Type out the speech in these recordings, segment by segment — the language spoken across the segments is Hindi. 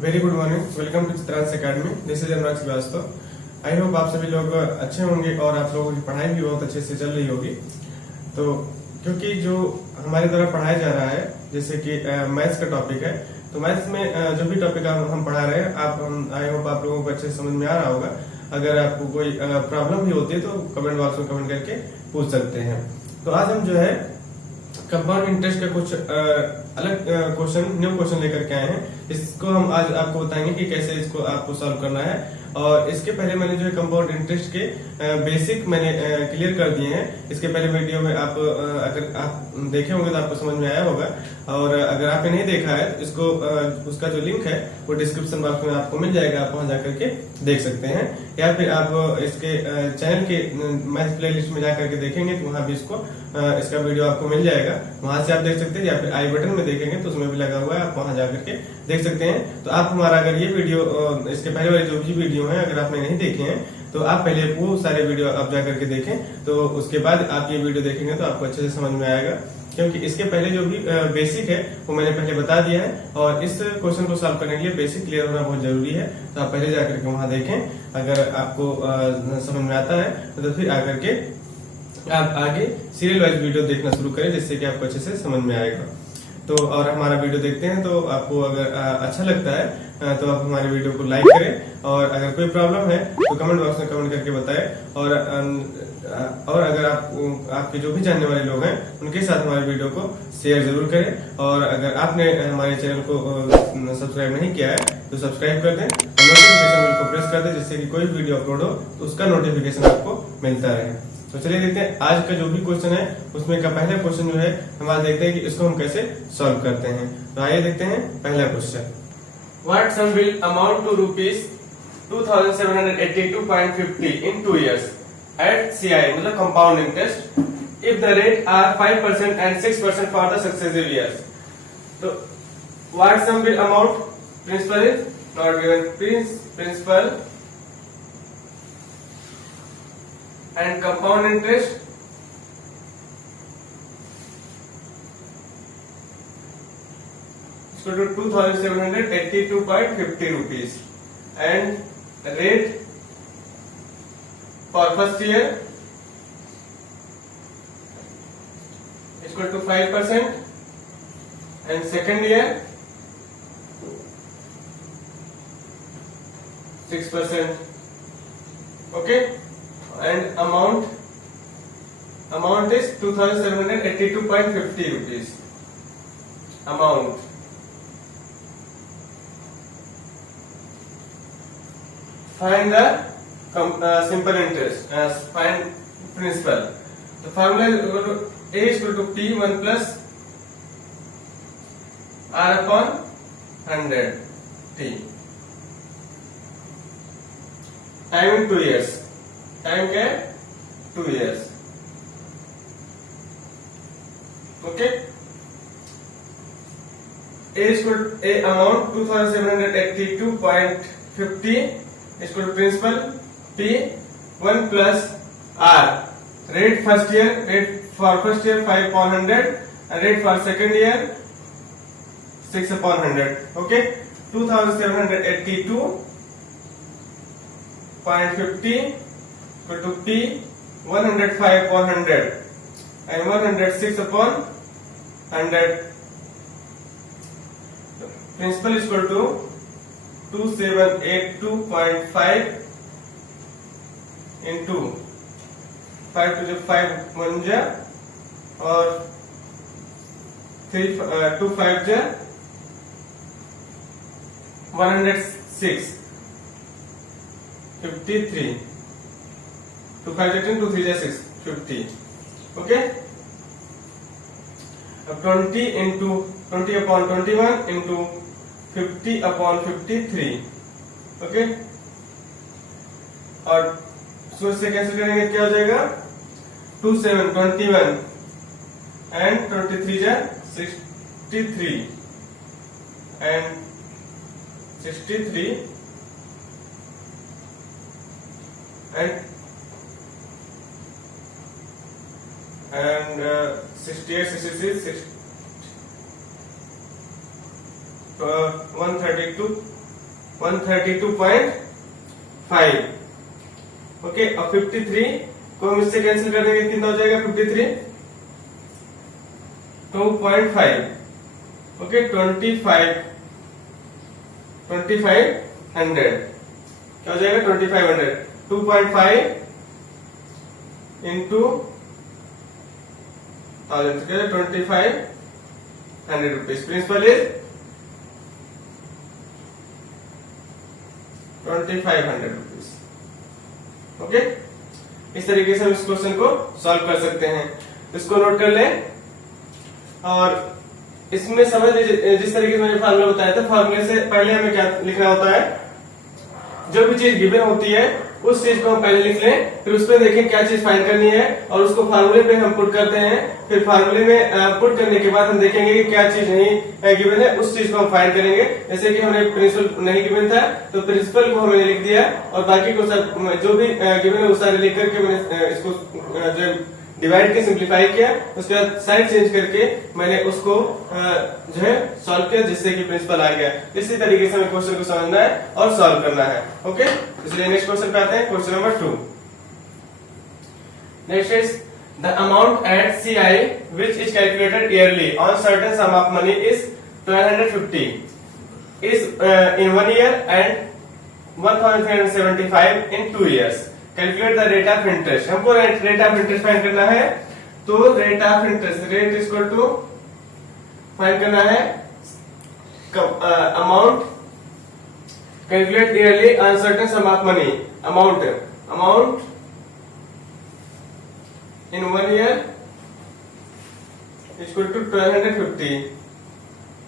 Very good morning, welcome to Chitransh Academy. This is Anurag Srivastava. I hope आप सभी लोग अच्छे होंगे और आप लोगों की पढ़ाई भी बहुत अच्छे से चल रही होगी। तो क्योंकि जो हमारे द्वारा पढ़ाया जा रहा है, जैसे कि मैथ्स का टॉपिक है, तो मैथ्स में जो भी टॉपिक हम पढ़ा रहे हैं, आई होप आप लोगों को अच्छे से समझ में आ रहा होगा। अगर आपको कोई प्रॉब्लम भी होती है तो कमेंट बॉक्स में कमेंट करके पूछ सकते हैं। तो आज हम जो है कंपाउंड इंटरेस्ट का कुछ अलग क्वेश्चन, न्यू क्वेश्चन लेकर के आए हैं। इसको हम आज आपको बताएंगे कि कैसे इसको आपको सॉल्व करना है। और इसके पहले मैंने जो है कंपाउंड इंटरेस्ट के बेसिक मैंने क्लियर कर दिए हैं। इसके पहले वीडियो में आप अगर आप देखे होंगे तो आपको समझ में आया होगा। और अगर आपने नहीं देखा है तो इसको उसका जो लिंक है वो डिस्क्रिप्शन बॉक्स में आपको मिल जाएगा, आप वहां जाकर के देख सकते हैं। या फिर आप इसके चैनल के मैथ प्लेलिस्ट में जाकर के देखेंगे तो वहां भी इसका वीडियो आपको मिल जाएगा, वहां से आप देख सकते हैं। या फिर आई बटन में देखेंगे तो उसमें भी लगा हुआ है, आप वहां जाकर के देख सकते हैं। तो आप हमारा अगर ये वीडियो इसके पहले वाले जो भी वीडियो है अगर आपने नहीं देखे हैं तो आप पहले वो सारे वीडियो आप जाकर के देखें, तो उसके बाद आप ये वीडियो देखेंगे तो आपको अच्छे से समझ में आएगा। क्योंकि इसके पहले जो भी बेसिक है वो मैंने पहले बता दिया है, और इस क्वेश्चन को सॉल्व करने के लिए बेसिक क्लियर होना बहुत जरूरी है। तो आप पहले जाकर के वहां देखें। अगर आपको समझ में आता है तो फिर आकर के आप आगे सीरियल वाइज वीडियो देखना शुरू करें, जिससे कि आपको अच्छे से समझ में आएगा। तो और हमारा वीडियो देखते हैं तो आपको अगर अच्छा लगता है तो आप हमारे वीडियो को लाइक करें, और अगर कोई प्रॉब्लम है तो कमेंट बॉक्स में कमेंट करके बताएं। और अगर आपके जो भी जानने वाले लोग हैं उनके साथ हमारे वीडियो को शेयर जरूर करें। और अगर आपने हमारे चैनल को सब्सक्राइब नहीं किया है तो सब्सक्राइब कर दें और नोटिफिकेशन बेल को प्रेस कर दें, जिससे कि कोई वीडियो अपलोड हो तो उसका नोटिफिकेशन आपको मिलता रहे। तो चलिए देखते हैं आज का जो भी क्वेश्चन है उसमें का पहला क्वेश्चन जो है हम आज देखते हैं कि इसको हम कैसे सॉल्व करते हैं। तो आइए देखते हैं पहला question. What sum will amount to rupees 2782.50 in 2 years at CI मतलब compound interest if the rate are 5% and 6% for the successive years। तो what sum will amount, principal is not given, principal and compound interest equal to 2782.50 rupees, and rate for first year equal to 5% and second year 6%. Okay, and amount is 2782.50 rupees amount. Find the simple interest, find principal. The formula is equal to A is equal to P1 plus R upon 100 T. Time in 2 years. Time क्या है 2 years। ओके, A amount 2782.50 equal principal P1 plus R, rate first year, rate for first year 5/100 and rate for second year 6/100। Okay, 2782.50 equal to P 105/100 and 106/100. Principal is equal to 2782.5 into 5 to the 5 1 जा और 2 5 जा 106 53 2 5 10 2 3 6 50। ओके, अब 20 into 20/21 into 50/53। ओके, और सोच से कैंसिल करेंगे क्या हो जाएगा 2 7 21 and 23 जा 63 and 63 and 68 66 132 132.5। ओके, अब 53 को हम इससे कैंसिल कर देंगे, कितना हो जाएगा 53 2.5। ओके, 2500 क्या हो जाएगा 2500। 2.5 into 2500 rupees. Principal is 2500 rupees. Okay, इस तरीके से हम इस क्वेश्चन को सॉल्व कर सकते हैं। इसको नोट कर लें और इसमें समझ लीजिए, जिस तरीके से मैंने फार्मूला बताया था, फार्मूले से पहले हमें क्या लिखना होता है, जो भी चीज गिवन होती है उस चीज को हम पहले लिख लें, फिर उस पर देखें क्या चीज फाइंड करनी है और उसको फार्मूले पे हम पुट करते हैं। फिर फार्मूले में पुट करने के बाद हम देखेंगे कि क्या चीज नहीं गिवन है, उस चीज को हम फाइंड करेंगे। जैसे कि हमने प्रिंसिपल नहीं गिवन था तो प्रिंसिपल को हमने लिख दिया और बाकी को सब जो भी गिवन है वो सारे लिख करके मैंने इसको जो डिवाइड के सिंप्लीफाई किया, उसके बाद साइड चेंज करके मैंने उसको जो है सॉल्व किया, जिससे कि प्रिंसिपल आ गया। इसी तरीके से हमें क्वेश्चन को समझना है और सॉल्व करना है। ओके, इसलिए नेक्स्ट क्वेश्चन पे आते हैं, question number 2। Next is the amount at CI which is calculated yearly on certain sum of money is 1250 is in 1 year and 1375 in 2 years. Calculate the rate of interest. हमको रेट ऑफ इंटरेस्ट फाइंड करना है, तो rate of interest rate is equal to find करना है amount calculate yearly on certain sum of money. Amount in 1 year is equal to 1250।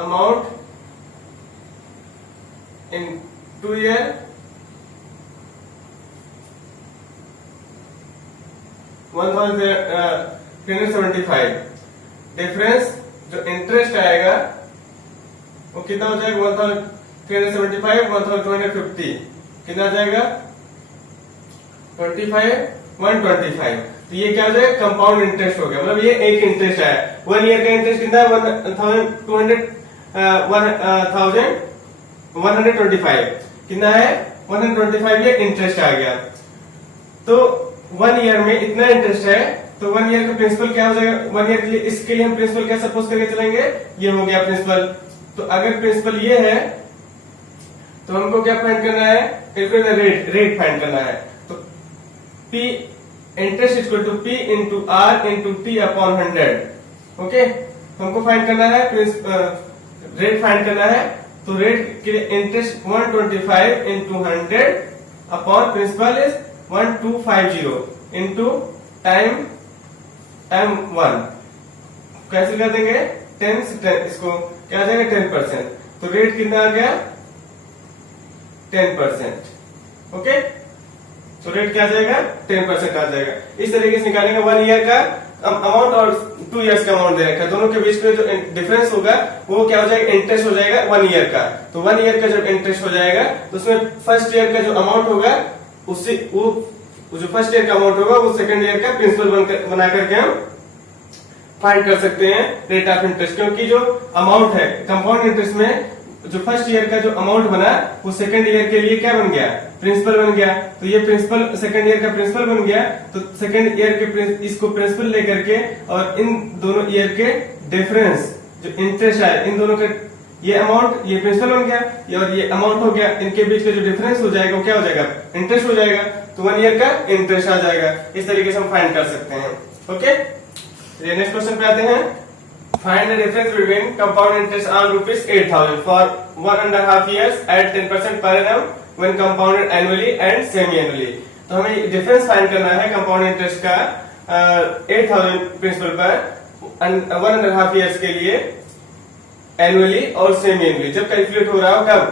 Amount in 2 year 1375। Difference जो इंटरेस्ट आएगा वो कितना हो जाएगा 1375 1250 कितना आ जाएगा 125। तो ये क्या हो जाएगा कंपाउंड इंटरेस्ट हो गया, मतलब ये एक इंटरेस्ट आया। 1 ईयर का इंटरेस्ट कितना है 1125 कितना है 125, ये इंटरेस्ट आ गया। तो 1 ईयर में इतना इंटरेस्ट है, तो 1 ईयर का प्रिंसिपल क्या हो जाएगा 1 ईयर के लिए, इसके लिए हम प्रिंसिपल क्या सपोज करके चलेंगे, ये हो गया प्रिंसिपल। तो अगर प्रिंसिपल ये है तो हमको क्या फाइंड करना है, रेट फाइंड करना है। तो P interest equal to P into R into T upon 100। Okay, हमको फाइंड करना है रेट फाइंड करना है। तो रेट के लिए interest 125 into 100 upon principal is 1250 into time 1 cancel कर देंगे 10 से 10, इसको क्या आ जाएगा 10%। तो रेट कितना आ गया 10%। ओके, तो रेट क्या आ जाएगा 10% आ जाएगा। इस तरीके से निकालेंगे 1 ईयर का अमाउंट और 2 इयर्स का अमाउंट दे रखा है, दोनों के बीच में जो डिफरेंस होगा वो क्या हो जाएगा इंटरेस्ट हो जाएगा 1 ईयर का। तो 1 ईयर का जब इंटरेस्ट हो जाएगा तो उसमें फर्स्ट ईयर का जो अमाउंट होगा उससे वो जो फर्स्ट ईयर का अमाउंट होगा वो सेकंड ईयर का प्रिंसिपल बना करके हम फाइंड कर सकते हैं रेट ऑफ इंटरेस्ट। क्योंकि जो अमाउंट है कंपाउंड इंटरेस्ट में जो फर्स्ट ईयर का जो अमाउंट बना वो सेकंड ईयर के लिए क्या बन गया प्रिंसिपल बन गया। तो ये प्रिंसिपल सेकंड ईयर का प्रिंसिपल बन गया, तो सेकंड ईयर के इसको प्रिंसिपल लेकर के और इन दोनों ईयर के डिफरेंस जो इंटरेस्ट आए इन दोनों के ये अमाउंट ये प्रिंसिपल बन गया और ये अमाउंट हो गया, इनके बीच का जो डिफरेंस हो जाएगा वो क्या हो जाएगा इंटरेस्ट हो जाएगा। तो 1 ईयर का इंटरेस्ट आ जाएगा। इस तरीके से हम फाइंड कर सकते हैं। ओके, नेक्स्ट क्वेश्चन पे आते हैं। Find the difference between compound interest on ₹8,000 for 1.5 years at 10% per annum when compounded annually and semi annually। तो हमें डिफरेंस फाइंड करना है कंपाउंड इंटरेस्ट का 8,000 प्रिंसिपल पर 1.5 years के लिए एनुअली और सेमी एनुअली। जब कैलकुलेट हो रहा हो कब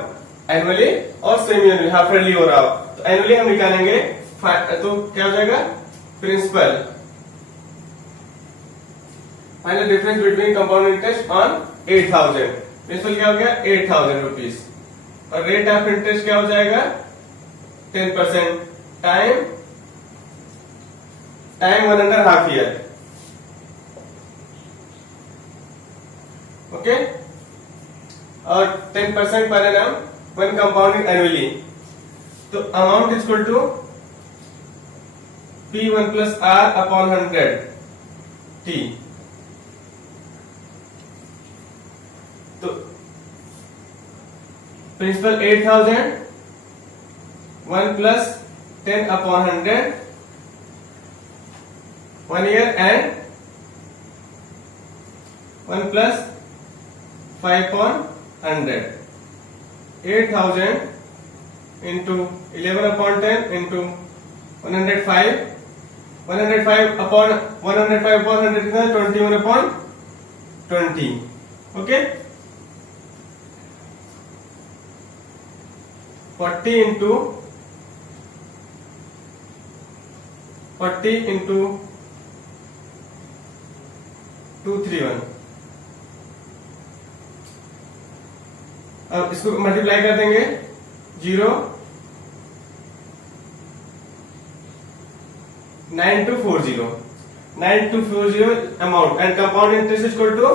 एनुअली और सेमी एनुअली हाफ ईयरली हो रहा हो, तो एनुअली हम निकालेंगे तो क्या हो जाएगा principal final difference between compound interest on 8,000। Principal क्या हो गया 8,000 रुपीज और रेट ऑफ इंटरेस्ट क्या हो जाएगा 10% टाइम 1.5 year। ओके, और 10% per annum when compounding annually. तो amount is equal to P1 plus R upon 100 T. तो principal 8000, 1 plus 10 upon 100, 1 year and 1 plus 5 upon 100. 8000 into 11 upon 10 into 105. 105 upon 100 कितना 21 upon 20. Okay. 40 into 231. अब इसको मल्टीप्लाई कर देंगे 0 9240 amount and compound interest is equal to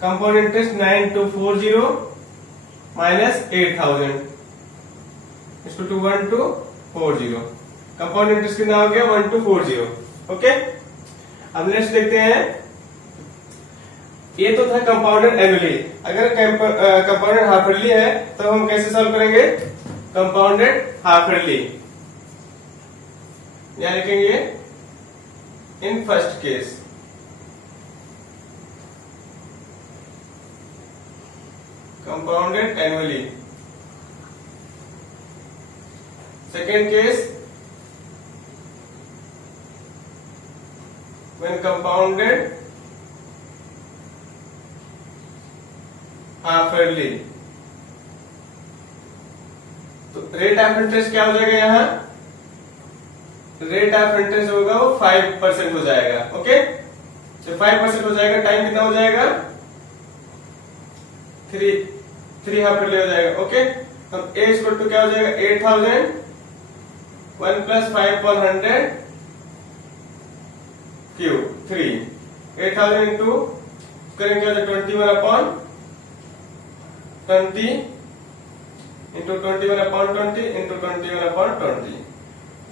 compound interest 9240 minus 8000 is equal to 1240. Compound interest कितना हो गया 1240. ओके. अब नेक्स्ट देखते हैं. ये तो था कंपाउंडेड एनुअली. अगर कंपाउंडेड हाफ ईयरली है तो हम कैसे सॉल्व करेंगे? कंपाउंडेड हाफ ईयरली यहां लिखेंगे in first case. Compounded annually. Second case when compounded half yearly. तो रेट ऑफ इंटरेस्ट क्या हो जाएगा? यहाँ रेट ऑफ इंटरेस्ट होगा वो 5% हो जाएगा. ओके. तो 5% हो जाएगा. टाइम कितना हो जाएगा? 3 हाफ ईयरली हो जाएगा. ओके. तो A इक्वल टू क्या हो जाएगा? 8000 1 plus 5 upon 100 क्यूब 3. 8000 इंटू करेंगे 21 upon 20 into 21 upon 20 into 21 upon 20.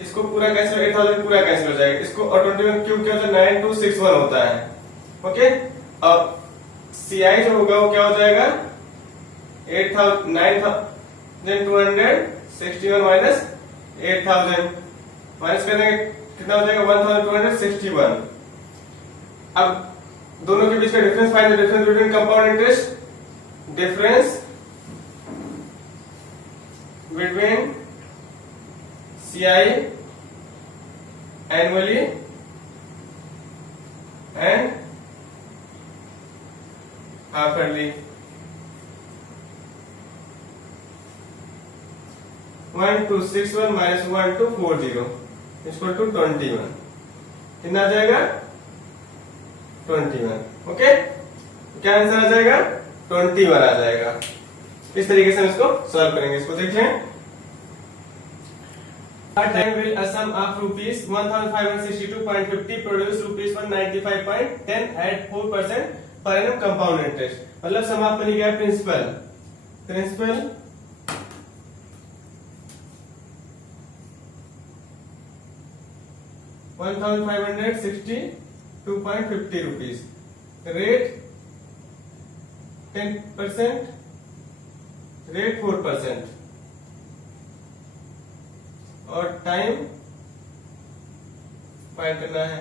इसको पूरा कैंसिल 8000 पूरा कैंसिल हो जाएगा. इसको और 21 क्यूब क्या होता है? 9261 होता है. ओके. अब CI जो होगा वो क्या हो जाएगा? 9261 माइनस 8000 माइनस करने कितना हो जाएगा? 1261. अब दोनों के बीच का difference find the difference between compound interest. Difference between CI annually and half yearly. 1261 minus 1240 equal to 21. कितना आ जाएगा? 21. ओके. क्या आंसर आ जाएगा? 21 आ जाएगा. इस तरीके से हम इसको सॉल्व करेंगे. इसको देखें. A time will a sum of rupees 1562.50 produce rupees 195.10 at 4% per annum compound interest. मतलब सम आपको लिखा है प्रिंसिपल 1562.50 rupees. Rate 10%, rate 4%. और टाइम फाइंड करना है.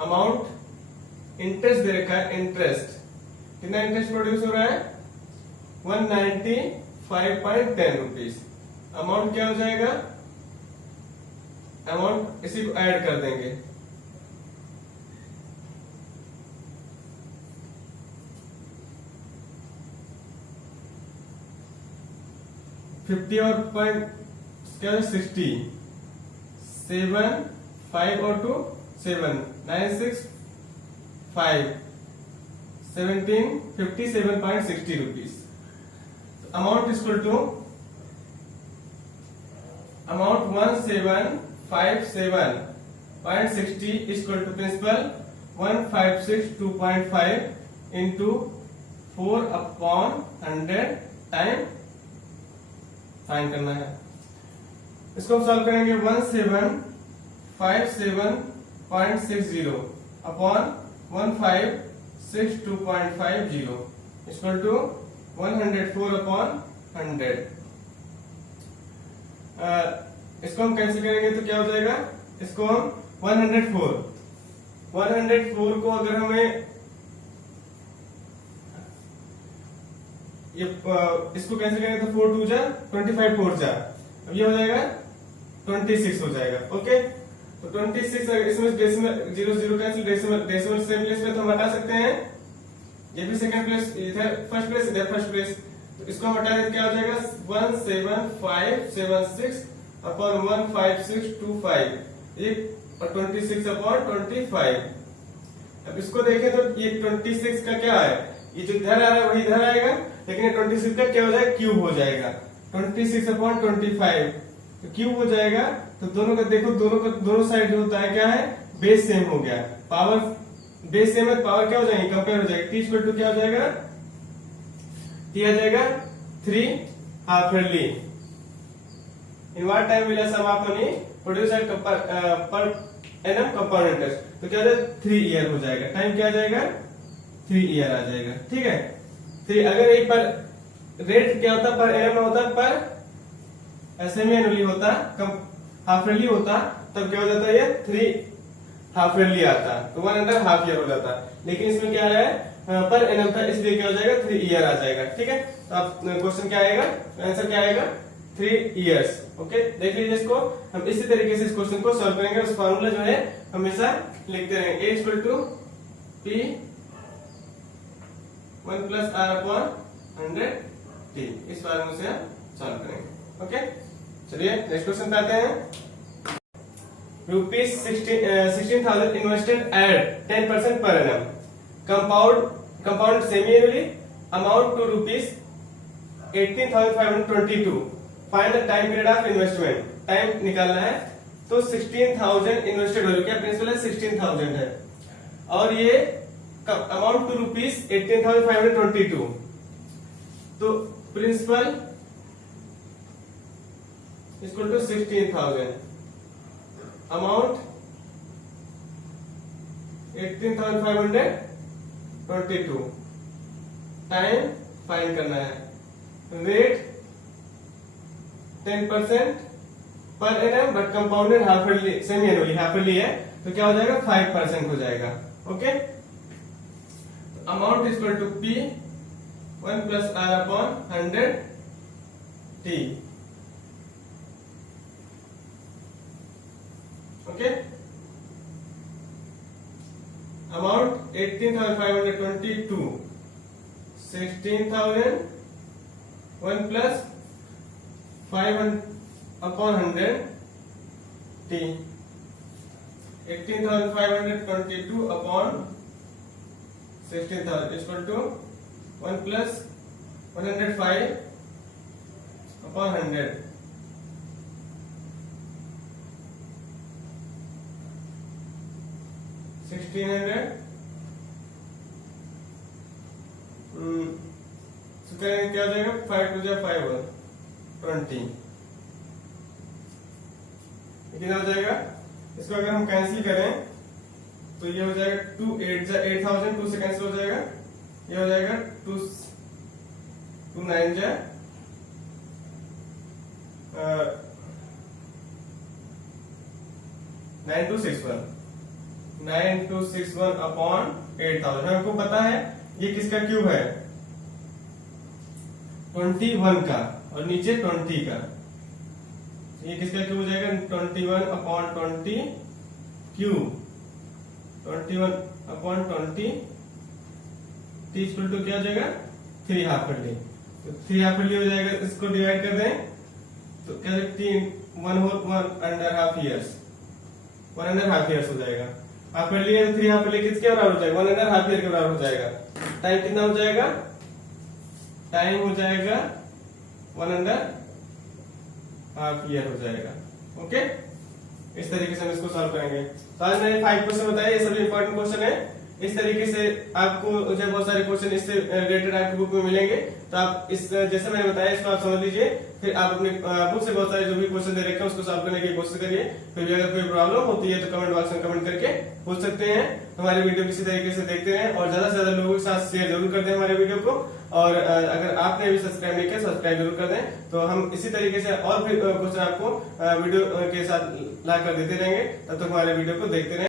अमाउंट इंटरेस्ट दे रखा है. इंटरेस्ट कितना इंटरेस्ट प्रोड्यूस हो रहा है? 195.10 रुपीज. अमाउंट क्या हो जाएगा? अमाउंट इसी को ऐड कर देंगे. फिफ्टी और पॉइंट क्या है? 60. 7 5 और 2 7 9 6 5 17 57.60 rupees. Amount equal to amount 1757.60 equal to principal 1562.5 into 4 upon 100 time find करना है। इसको हम सॉल्व करेंगे 1757.60 अपॉन 1562.50 इक्वल टू 104 अपॉन 100। इसको हम कैंसिल करेंगे तो क्या हो जाएगा, इसको हम 104 को अगर हमें ये इसको कैंसिल करेंगे तो 4 2 जा 25 4 जा, अब ये हो जाएगा 26 हो जाएगा। ओके, तो 26 इसमें decimal 0 0 cancel, decimal same place पे तो हम हटा सकते हैं, ये भी सेकंड प्लेस, इधर फर्स्ट प्लेस, इधर फर्स्ट प्लेस, तो इसको हम हटा दें क्या हो जाएगा 17576 अपॉन 15625 और 26 अपॉन 25। अब इसको देखें तो ये 26 का क्या है, ये जो इधर आ रहा है वही इधर आएगा, लेकिन ये 26 का क्या हो जाएगा, क्यूब हो जाएगा। 26 अपॉन 25 तो क्यूब हो जाएगा। तो दोनों का देखो, दोनों साइड जो होता है क्या है, बेस सेम हो गया, पावर बेस सेम है, पावर क्या हो जाएगी, कंपेयर हो जाएगी। टी इक्वल टू क्या हो जाएगा, टी आ जाएगा 3 half yearly. In what time will sum of money produce at per annum compound interest, तो क्या हो जाएगा 3 ईयर हो जाएगा। टाइम क्या आ जाएगा, 3 ईयर आ जाएगा। ठीक है, 3 अगर एक पर रेट क्या होता, पर एनम होता, पर सेमी एनुअली होता, हाफ ईयरली होता, तब क्या हो जाता है, ये 3 हाफ ईयरली आता, तो 1.5 हाफ ईयर हो जाता। लेकिन इसमें क्या है, पर एनम था, इसलिए क्या हो जाएगा 3 ईयर आ जाएगा। ठीक है, तो आप क्वेश्चन क्या आएगा, आंसर क्या आएगा 3 इयर्स। ओके, देख लीजिए इसको, हम इसी तरीके से इस क्वेश्चन को सॉल्व करेंगे। उस फार्मूला जो है हमेशा लिखते रहेंगे, A equal to P 1 plus R upon 100T, इस फार्मूले से हम सॉल्व करेंगे। ओके, चलिए नेक्स्ट क्वेश्चन पे आते हैं। ₹16,000 invested at 10% per annum, compound semi annually, amount to ₹18,522। Find the time period of investment, time निकालना है। तो 16,000 इन्वेस्टेड हो, क्या प्रिंसिपल है 16,000 है, और ये अमाउंट टू ₹18,522, तो principal equal to 16,000, amount 18,522, time find करना है, rate 10% per annum but compounded half yearly, semi annually, half yearly है, तो क्या हो जाएगा 5% हो जाएगा। Okay, amount equal to P 1 plus R upon 100T। Okay, amount 18,522, 16,000 1 plus 500 upon 100T, 18,522 upon 16,000 equal to 1 plus 105 upon 100, 1600 क्या हो जाएगा, 5 2 जा 5 20, कितना हो जाएगा। इसको अगर हम कैंसिल करें तो ये हो जाएगा 2 8 जा 8,000, 2 से कैंसिल हो जाएगा, ये हो जाएगा 2 9 जा 9261 अपॉन 8,000। हमको पता है ये किसका क्यूब है, 21 का, और नीचे 20 का, ये किसका क्यूब हो जाएगा 21 upon 20 cube, 21 upon 20 T equal to क्या हो जाएगा 3 हाफ ईयरली, तो 3 हाफ ईयरली हो जाएगा। इसको डिवाइड कर दें तो क्या 1.5 ईयर्स, 1.5 ईयर्स हो जाएगा। हाफ ईयरली है, 3 हाफ ईयरली किसके बराबर हो जाएगा, 1.5 ईयर के बराबर हो जाएगा। टाइम कितना हो जाएगा, टाइम हो जाएगा 1.5 ईयर हो जाएगा। ओके, इस तरीके से हम इसको सॉल्व करेंगे। तो आज मैंने 5 क्वेश्चन बताए, ये सभी इंपॉर्टेंट क्वेश्चन है, इस तरीके से आपको जो बहुत सारे क्वेश्चन इससे रिलेटेड आपकी बुक में मिलेंगे। तो आप इस जैसे मैंने बताया इसको आप समझ लीजिए, फिर आप अपनी बुक से बहुत सारे जो भी क्वेश्चन दे रखे हैं उसको सॉल्व करने की कोशिश करिए। फिर भी अगर कोई प्रॉब्लम होती है तो कमेंट बॉक्स में कमेंट करके पूछ सकते हैं। हमारे वीडियो किसी तरीके से देखते रहें और ज्यादा से ज्यादा लोगों के साथ शेयर जरूर कर दें हमारे वीडियो को। और अगर आपने अभी सब्सक्राइब नहीं किया सब्सक्राइब जरूर कर दें। तो हम इसी तरीके से और भी क्वेश्चन आपको वीडियो के साथ ला कर देते रहेंगे। तब तक हमारे वीडियो को देखते रहें।